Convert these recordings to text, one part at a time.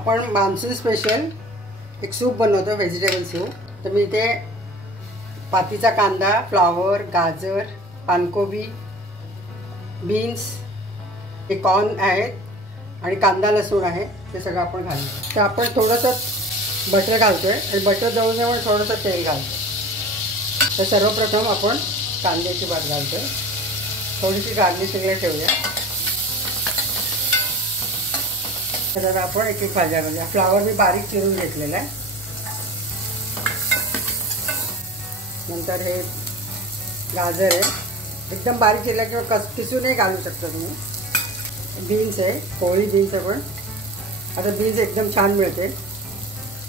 आपण monsoon special एक soup बनवतो, व्हेजिटेबल सूप. तर मी इथे पातीचा कांदा, फ्लावर, गाजर, पानकोबी, बीन्स, हे कॉर्न आहेत आणि कांदा लसूण आहे, ते सगळं आपण घालू. तर आपण थोडंसं बटर घालतोय आणि बटर जवळजवळ थोडंसं तेल घालतो. तर सर्वप्रथम आपण कांद्याची भात घालतोय, थोडीशी गार्निशिंगला ठेवूया. तर आपण एक एक भाज्या घालूया. फ्लावर मी बारीक चिरून घेतलेला आहे. नंतर हे गाजर आहे, एकदम बारीक चिरला किंवा किसूनही घालू शकता तुम्ही. बीन्स आहे, कोळी बीन्स आहे, पण आता बीन्स एकदम छान मिळते,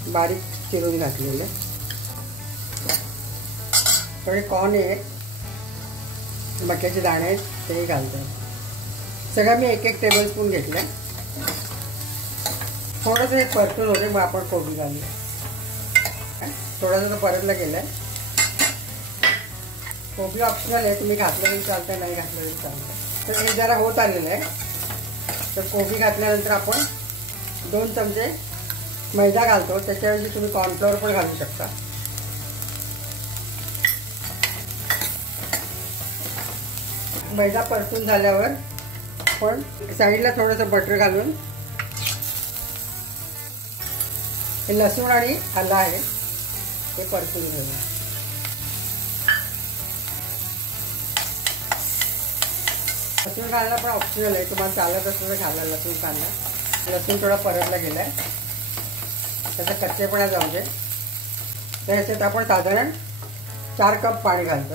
बारीक चिरून घातलेले. थोडे कॉर्न आहे, मक्याचे दाणे आहेत, तेही घालतो. सगळं मी एक एक टेबलस्पून घेतलं. थोडंसं हे परतून होते, मग आपण कोबी घालूया. थोडंसं तर परतलं गेलं आहे. कोबी ऑप्शनल आहे, तुम्ही घातलं तरी चालतं, नाही घातलं तरी चालतं. तर हे जरा होत आलेलं आहे. तर कोबी घातल्यानंतर आपण 2 चमचे मैदा घालतो, त्याच्याऐवजी तुम्ही कॉर्नफ्लॉवर पण घालू शकता. मैदा परतून झाल्यावर आपण साईडला थोडंसं बटर घालून हे लसूण आणि आलं आहे ते परतून घेऊया. लसूण घालणं पण ऑप्शनल आहे, तुम्हाला चालत असलं तर घाला लसूण कांदा. लसूण थोडा परतला गेला आहे, त्याचा कच्चेपणा जाऊ दे. तर ह्याच्यात आपण साधारण 4 कप पाणी घालतो.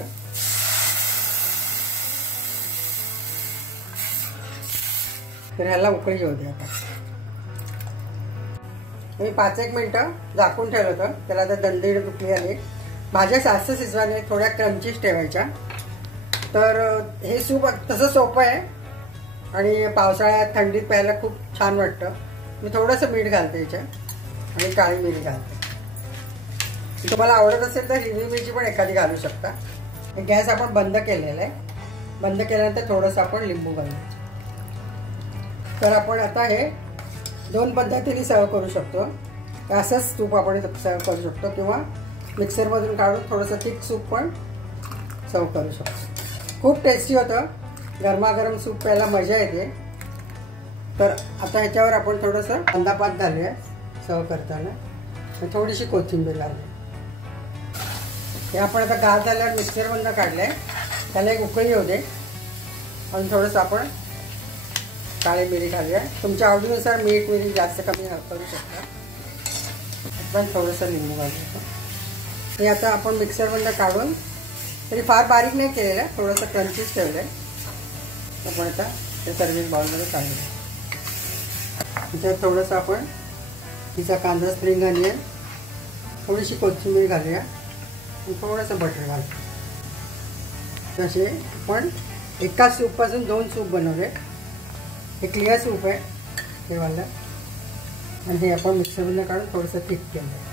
तर ह्याला उकळी येऊ दे. आता मी 5-1 मिनटं झाकून ठेवलं होतं, त्याला आता दणदणीत उकळी आली. भाज्या जास्त शिजवायला, थोड्या क्रंचीच ठेवायच्या. तर हे सूप तसं सोपं आहे आणि पावसाळ्यात थंडीत प्यायला खूप छान वाटतं. मी थोडंसं मीठ घालते याच्यात आणि काळी मिरी घालते. तुम्हाला आवडत असेल तर हिरवी मिरची पण एखादी घालू शकता. गॅस आपण बंद केलेला आहे. बंद केल्यानंतर थोडंसं आपण लिंबू घालायचं. तर आपण आता हे 2 पद्धतीने सर्व करू शकतो. असंच सूप आपण सर्व करू शकतो किंवा मिक्सरमधून काढून थोडंसं थिक सूप पण सर्व करू शकतो. खूप टेस्टी होतं, गरमागरम सूप प्यायला मजा येते. तर आता ह्याच्यावर आपण थोडंसं कांदा पात घालूया सर्व करताना, थोडीशी कोथिंबीर घालूया. हे आपण आता गार झाल्यावर मिक्सरमधून काढलं आहे, त्याला एक उकळी येऊ दे. आणि थोडंसं आपण काळी मिरी घालूया. तुमच्या आवडीनुसार मीठ मिरी जास्त कमी करू शकता. पण थोडंसं लिंबू घालूया. हे आता आपण मिक्सरमधून काढून, तरी फार बारीक नाही केलेलं आहे, थोडंसं क्रंचीच ठेवलं आहे. आपण आता ते सर्विंग बाउलमध्ये काढूया. त्याच्यात थोडंसं आपण तिचा कांदा, स्प्रिंग अनियन, थोडीशी कोथिंबीर घालूया आणि थोडंसं बटर घालूया. तसे आपण एका सूपपासून 2 सूप बनवले. हे क्लिअर सूप आहे हे वाला, आणि हे आपण मिक्सरमधून काढून थोडंसं थिक केलं.